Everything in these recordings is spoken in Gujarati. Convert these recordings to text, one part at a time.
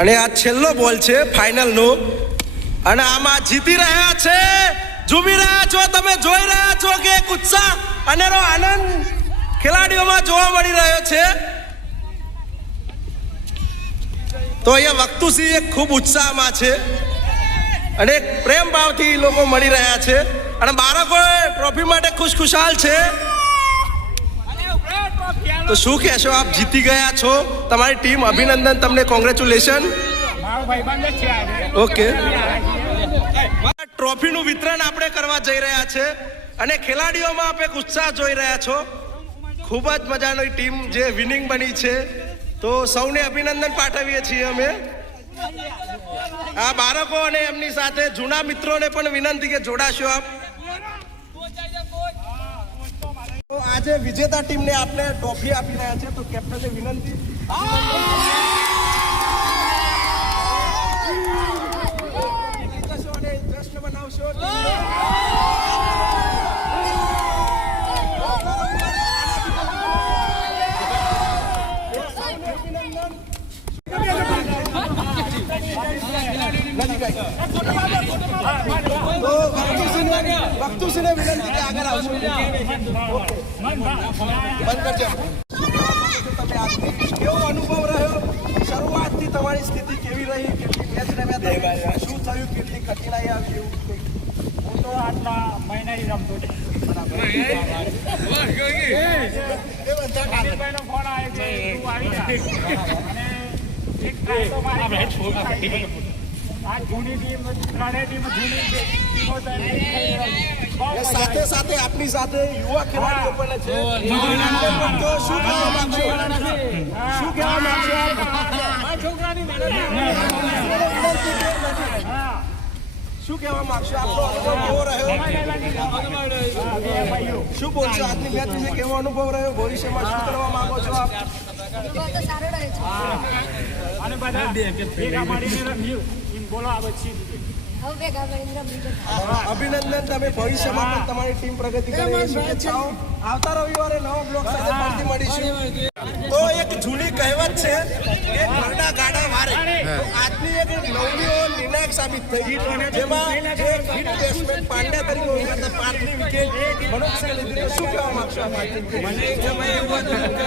અને આ છેલ્લો બોલ છે, ફાઇનલનો. અને આમાં જીતી રહ્યા છે, ઝૂમી રહ્યા છો, તમે જોઈ રહ્યા છો કે એક ઉત્સાહ અનેરો આનંદ ખેલાડીઓમાં જોવા મળી રહ્યો છે. તો અહીંયા વક્તુસિંહ એક ખૂબ ઉત્સાહમાં છે અને પ્રેમ ભાવથી લોકો મળી રહ્યા છે. અને બાળકો ટ્રોફી માટે ખુશખુશાલ છે. તો શું કહેશો? આપ જીતી ગયા છો. તમારી ટીમ અભિનંદન, તમને કોંગ્રેચ્યુલેશન ઓકે ટ્રોફીનું વિતરણ આપણે કરવા જઈ રહ્યા છે અને ખેલાડીઓમાં આપણે ઉત્સાહ જોઈ રહ્યા છો. ખૂબ જ મજાની ટીમ જે વિનિંગ બની છે. તો સૌને અભિનંદન પાઠવીએ છીએ અમે. આ બાળકો અને એમની સાથે જૂના મિત્રોને પણ વિનંતી કે જોડાશો આપ. તો આજે વિજેતા ટીમને આપણે ટ્રોફી આપી રહ્યા છે તો કેપ્ટનને વિનંતી. ભક્તુસિંહને વિનંતી કે આગળ આવશો બંધ કરજો. તમે આજથી કેવો અનુભવ રહ્યો? શરૂઆતથી તમારી સ્થિતિ કેવી રહી? કેટલી મેચ રમ્યા? શું થયું? કેટલી કઠિનાઈ આવી એવું? હું તો આટલા મહિનાથી રમતો છું. ફોન આવે જા. સાથે સાથે આપની સાથે યુવા ખેલાડીઓ પણ છે. શું કહેવા માંગશો? શું કહેવા માંગશો? શું કહેવા માંગશો? આપનો અનુભવ કેવો રહ્યો? શું બોલશો? આજની મેચ વિશે કેવો અનુભવ રહ્યો? ભવિષ્યમાં શું કરવા માંગો છો આપ? અનુભવ તો સારો રહે છે અને બધા બોલો આ અભિનંદન તમે ભવિષ્યમાં પણ તમારી ટીમ પ્રગતિ કરે આવતા રવિવારે નવો બ્લોક સાથે મળીશું. તો એક જૂની કહેવત છે કે ઘરડા ગાડા વારે તો આજની એક નવમીઓ નિર્ણાયક સાબિત થઈ જેમાં એક હિટ બેટ્સમેન પાંડ્યા તરીકે ઓળખાતા પાંચમી વિકેટ મનોજસિંહ લીધી શું કહેવા માંગશો મને એક સમય એવું હતું કે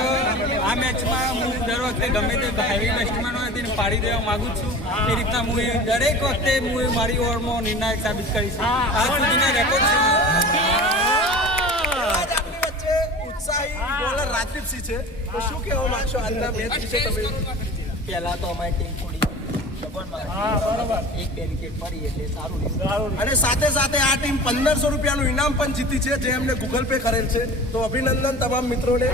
આ મેચમાં હું દર વખતે ગમે તે હેવી બેટ્સમેન હોય તેને પાડી દેવા માંગુ છું. એ રીતના હું દરેક વખતે હું મારી ઓવરમાં નિર્ણાયક સાબિત કરીશ. આ સુધીના રેકોર્ડ છે. ઉત્સાહી બોલર રાજદીપસિંહ છે. તો શું કહેવા માંગશો? આજના મેચ વિશે તમે? પહેલા તો અમારી ટીમ થોડી અને સાથે સાથે આ ટીમ પંદરસો રૂપિયાનું ઇનામ પણ જીતી છે જે એમને ગૂગલ પે કરેલ છે. તો અભિનંદન તમામ મિત્રોને.